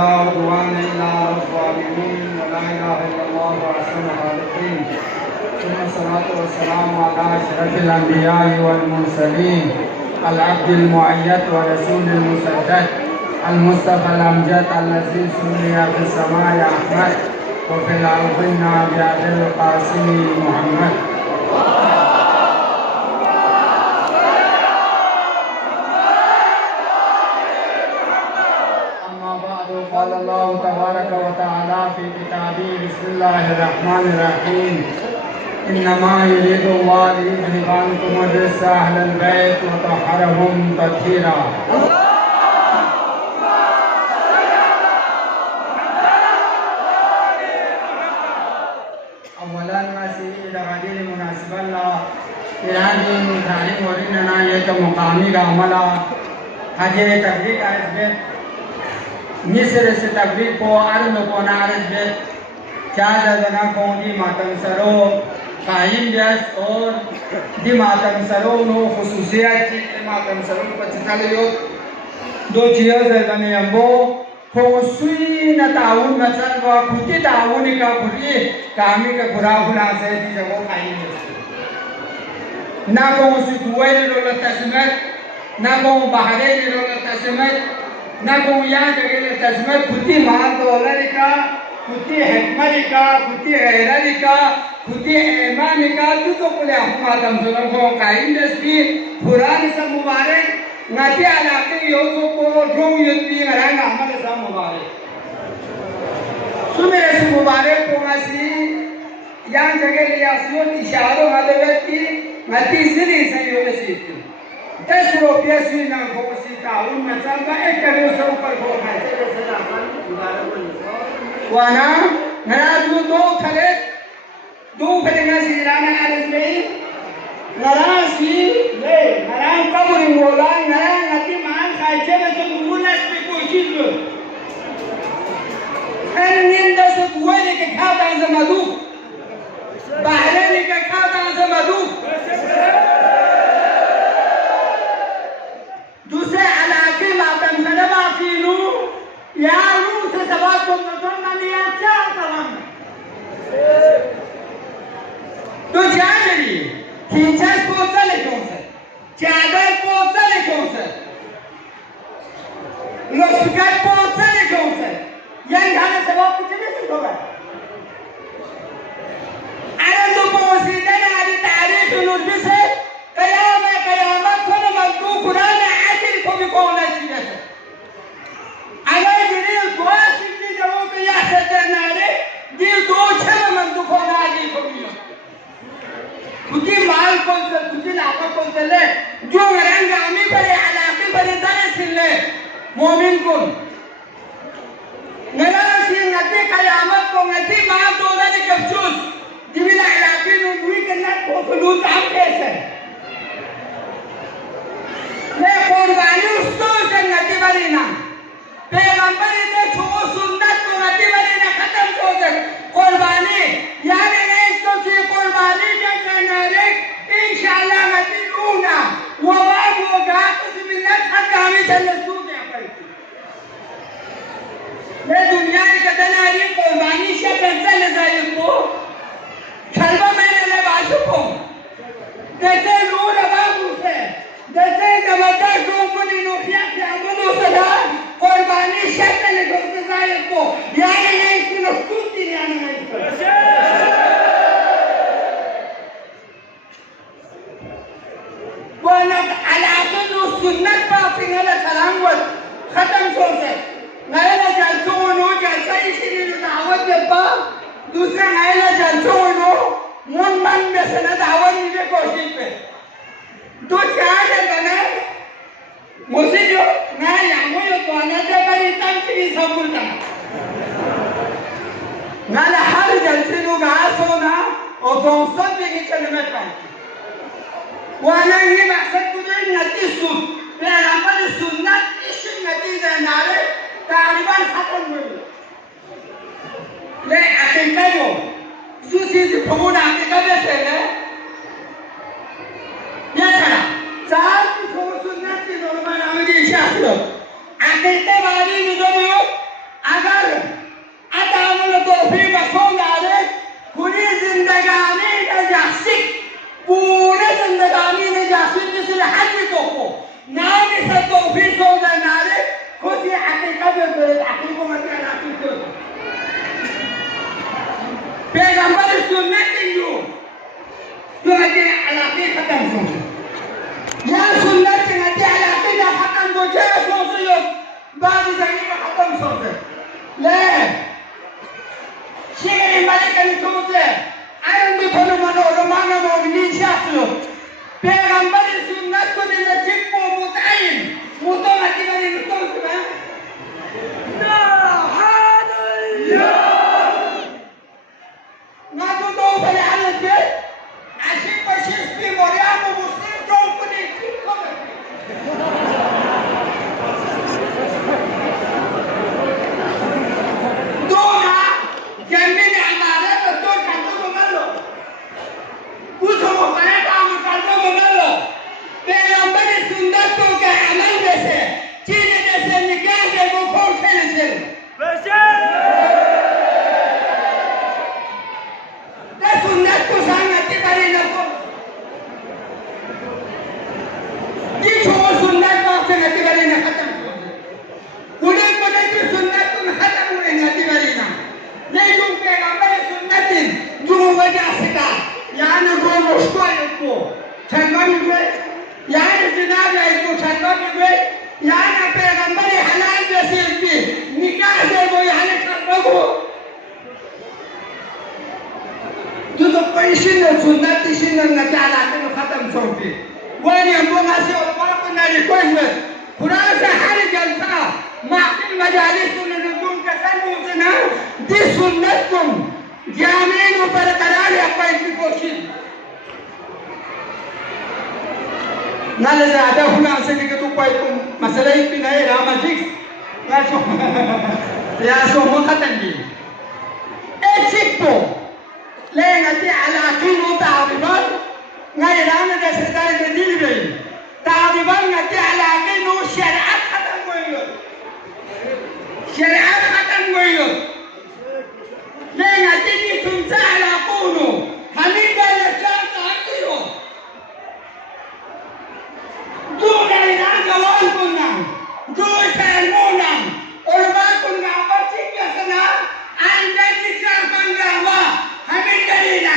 ولا عدوان إلا على الظالمين ولا إله إلا الله وأحسن الخالقين ثم الصلاة والسلام على أشرف الأنبياء والمرسلين العبد المؤيد ورسول المسدد المصطفى الأمجد الذي سمي في السماء أحمد وفي الأرضين بعد القاسم محمد. قال الله تبارك وتعالى في كتابه بسم الله الرحمن الرحيم إنما يريد الله ليذهب عنكم الرجس أهل البيت ويطهرهم تطهيرا. أولا مسيح لغدير مناسبة الله إرادي من تعليم ورننا يك مقامي عملا هذه تبريك أسباب मिस्र से तकबीर को अर्ज को नारज बे चार जना को दी मातम सरो कायम जस और दी मातम सरो नो खुसूसियत की मातम सरो पचकालियो दो चीज़ जना यंबो खुशी न ताउन मचल व खुदी ताउन का खुदी कामी का खुरा खुला से दी जगो कायम ना को उसी दुआई लो तस्मत ना को बाहरे लो तस्मत ना को यहाँ जगह तस्मत खुदी माल दौलत का खुदी हिकमत का खुदी गैरत का खुदी ईमान का तो बोले हम आदम सुनो को कायम दस्ती पुराने सब मुबारक नाते आलाके यो तो को ड्रोम युद्धी कराएंगे हमारे सब मुबारक सुमेरे से मुबारक को मासी यहाँ जगह लिया सुन इशारों वाले की नाती सिरी से यो सीखती 10 रुपये से ना कोसी ताउन में चलता एक करोड़ से ऊपर हो गए वाना नया दो खले ना सिराना आरस में नया सी ले नया कबूल बोला नया नती मान खाइचे में तो मुन्नस पे कोई चीज हर निंदा से दुआ लेके खाता है मधु बाहर लेके खाता है मधु दूसरे इलाके मातम सदबा कीनू या रूह से सवाल को मतलब नहीं अच्छा सलाम तो क्या करिए खींचा पोचा ले कौन सा चादर पोचा ले कौन सा लुस्कर पोचा ले कौन सा ये गाना सवाल कुछ नहीं होगा अरे तो पोसीदे ने आज तारीख नूर से कयामत को न मजबूर कुरान को भी कौन है सीधे से अगर मेरे दो सीधी जगहों पे या सत्य नारे ये दो छह मन दुख होना आगे को भी कुछ माल कौन से कुछ लाभ कौन से ले जो रंग आमी परे इलाके परे दाने सिले मोमिन को मेरा सी नदी कयामत को नदी मां दोला ने कब्जूस जिबिला इलाके नु दुई करना को लूट आप कैसे मैं कुर्बानी उसको नदी वाली ना पैगंबर ने छो सुन्नत को नदी वाली ना खत्म हो गए कुर्बानी याद है इसको से कुर्बानी के करने इंशाल्लाह नदी लूना वो बात होगा तो मिन्नत हर कामी चले सूते पर मैं दुनिया के कदना ये कुर्बानी से पैसा ले जाए को खलबा मैंने ले बाजू को जैसे लून बाबू से जैसे जबरदस्त रोकनी नोटिया से अमलों से ना कुर्बानी शर्त ले दोस्त साहब को याद नहीं इसकी नस्कुती नहीं आने में वो ना अलाक़े नो सुन्नत पर सिंगला सलाम वो खत्म सोचे नए ना जल्दों नो जैसा इसीलिए दावत दे पा दूसरे नए ना जल्दों नो मन मन में से ना दावत नहीं कोशिश पे तो क्या करना मुझे जो मैं यहाँ यो तो आने से पर इतना चीज़ सब बोलता ना हर जल्दी लोग आस हो ना और दोस्तों भी नहीं चलने में पाए वो ना ये मकसद तुझे नती सुन मैं हमारे सुनना इस नती से नारे तालिबान खत्म हुए ले अकेले जो सुसी से भगवान अकेले कैसे ले ये चला चार की सुनना की नॉर्मल आगे इशारा अकेले वाली निदोमियो भी बसों डाले पूरी जिंदगानी ने जासिक पूरे जिंदगानी ने जासिक जिसने हज को नाम से तो भी सो डाले खुद ये हकीकत है हकीकत को मत करना चाहिए पैगंबर सुन्नत क्यों जो है अलाक़े खत्म हो या सुन्नत के नती अलाक़े ना खत्म हो जाए सोचो बाद जंगी का खत्म सोचो ले शिगरी मलिक ने सोचे आयन भी फलो मनो रोमाना मोमिनी शास्त्रो पैगंबर सुन्नत को दिन चिपको मुताइन मुतो मती वाली मुतो क्या ना हादल्ला ना तो भले हालत में ऐसी कोशिश की मोरिया को मुस्लिम लोग को नहीं ठीक कर दो ना जंगी ने हमारे तो दो चंदों को मर लो कुछ हो बड़े काम चंदों को मर लो पैगंबर सुन्नत को के अमल जैसे चीज़ जैसे निकाल के वो खोल खेल से सुन्नत को सांगती करी न को जी छोड़ सुन्नत को से नती करी न खत्म पूरे पता की सुन्नत को खत्म होने नती करी ना नहीं जो पैगंबर सुन्नत जो वजह से था यान को मुश्किल को छंगन में यान जनाब है को छंगन में यान पैगंबर हलाल जैसे थी निकाह से वो यान कर को जो पैसे न सुन्नत इसीने न चाला के खत्म सोती वो नहीं हम लोग ऐसे और बड़ा को नहीं कोई में खुदा से हर जलसा माफिल मजालिस सुनने तुम के सामने से ना दी सुन्नत तुम जामीन ऊपर करार है अपनी की कोशिश ना ले ज़्यादा हुआ से कि तू कोई तुम मसले ही नहीं रामाजिक या सो मुखतन भी एक चिप्पो लेंगती अलाक़ी नो ताबिबान ngay राम ने सरकार ने दिल गई ताबिबान ngati अलाक़ी नो शरीयत खत्म हुई शरीयत खत्म हुई लेंगती की सुनता अलाक़ों नो हमें क्या लगता है हो जो नहीं ना गवान कुन्ना जो शर्मो ना और बात कुन्ना बच्ची कैसे ना आंधा किसान पंगावा हमें करीना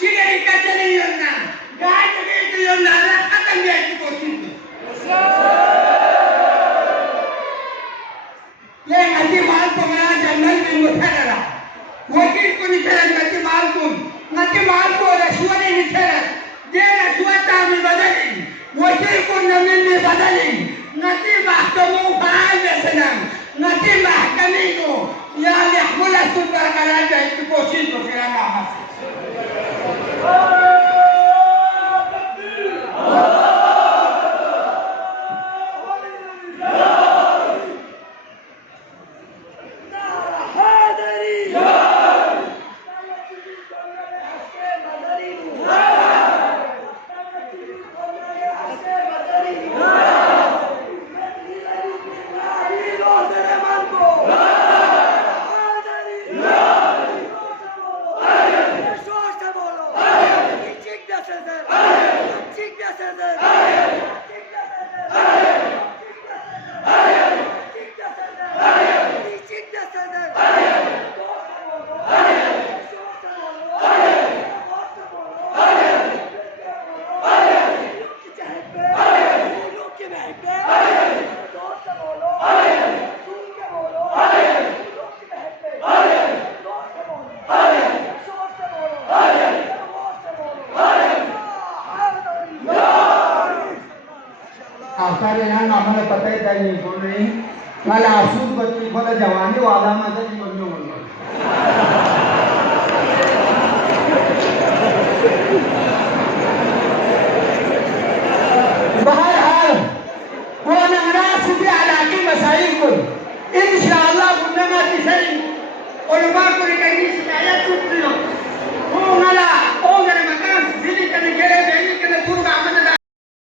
शिगरी का चली योजना गाय चली तो योजना खत्म है की कोशिश ले नदी माल को बना जंगल में मुठा वकील को निकला नदी माल को रश्वनी निकला जे रश्वता में बदली वकील को नमीन में बदली नदी महकमों फाल जैसे नदी महकमी को या लिखमुला सुपर करा जाए की कोशिश को कराना है आम्हाला पता है नहीं बोल रही मला आसूद बच्ची बोला जवानी वाला माझा जीवन में बोलना बहरहाल वो नाराज भी अलाक़ी मसाइल को इंशाअल्लाह बुन्ना की सही उलमा को कहीं शिकायत